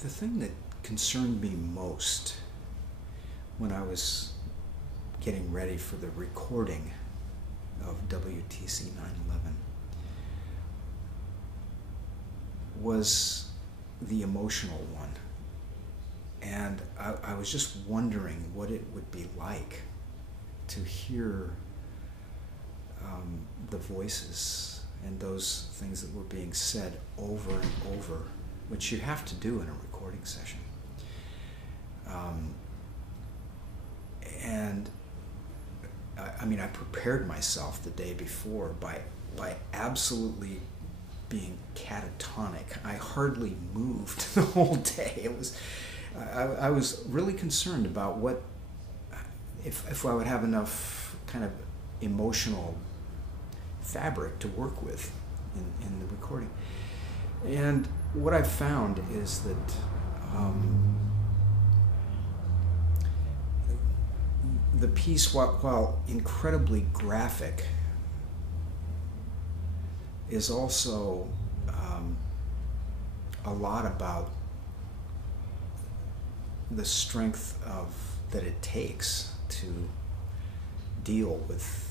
The thing that concerned me most when I was getting ready for the recording of WTC 9/11 was the emotional one. And I was just wondering what it would be like to hear the voices and those things that were being said over and over, which you have to do in a recording session. And I mean, I prepared myself the day before by absolutely being catatonic. I hardly moved the whole day. It was, I was really concerned about what, if I would have enough kind of emotional fabric to work with in the recording. And what I've found is that the piece, while incredibly graphic, is also a lot about the strength that it takes to deal with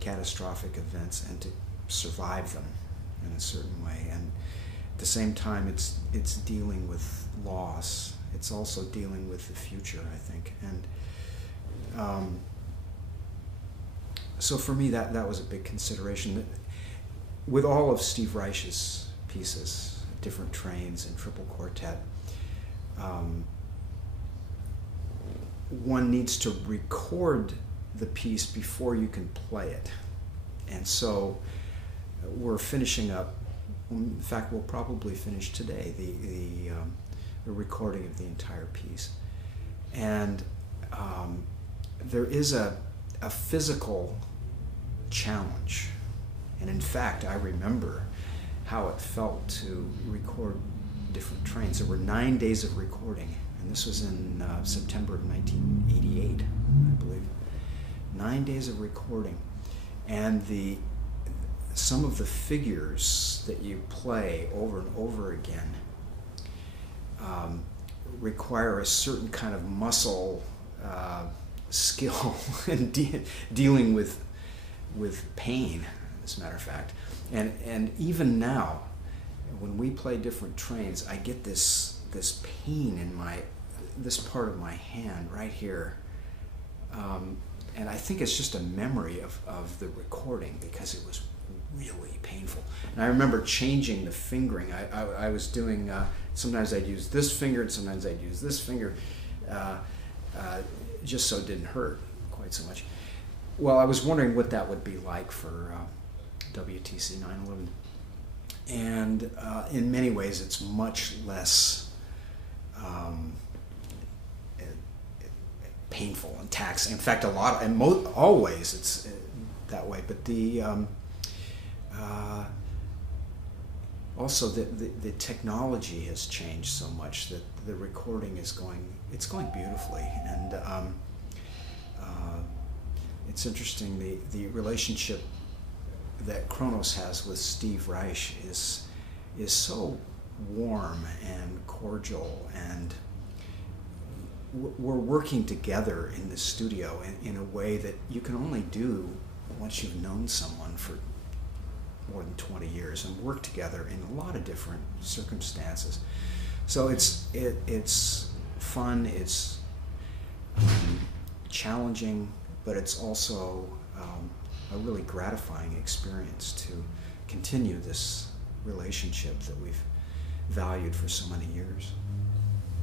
catastrophic events and to survive them in a certain way. And at the same time, it's dealing with loss. It's also dealing with the future, I think. And so for me, that was a big consideration. With all of Steve Reich's pieces, different trains and triple quartet, one needs to record the piece before you can play it. And so we're finishing up, in fact, we'll probably finish today, the recording of the entire piece. And there is a physical challenge. And in fact, I remember how it felt to record different trains. There were 9 days of recording, and this was in September of 1988, I believe. 9 days of recording. And some of the figures that you play over and over again require a certain kind of muscle skill in dealing with pain, as a matter of fact. And even now, when we play different trains, I get this pain in this part of my hand right here. And I think it's just a memory of the recording, because it was really painful. And I remember changing the fingering. I was doing, sometimes I'd use this finger and sometimes I'd use this finger, just so it didn't hurt quite so much. Well, I was wondering what that would be like for WTC 9/11. And in many ways, it's much less painful and taxing. In fact, always it's that way. But also the technology has changed so much that the recording is going beautifully. And it's interesting, the relationship that Kronos has with Steve Reich is so warm and cordial, and we're working together in the studio in a way that you can only do once you've known someone for more than 20 years and work together in a lot of different circumstances. So it's fun, it's challenging, but it's also a really gratifying experience to continue this relationship that we've valued for so many years.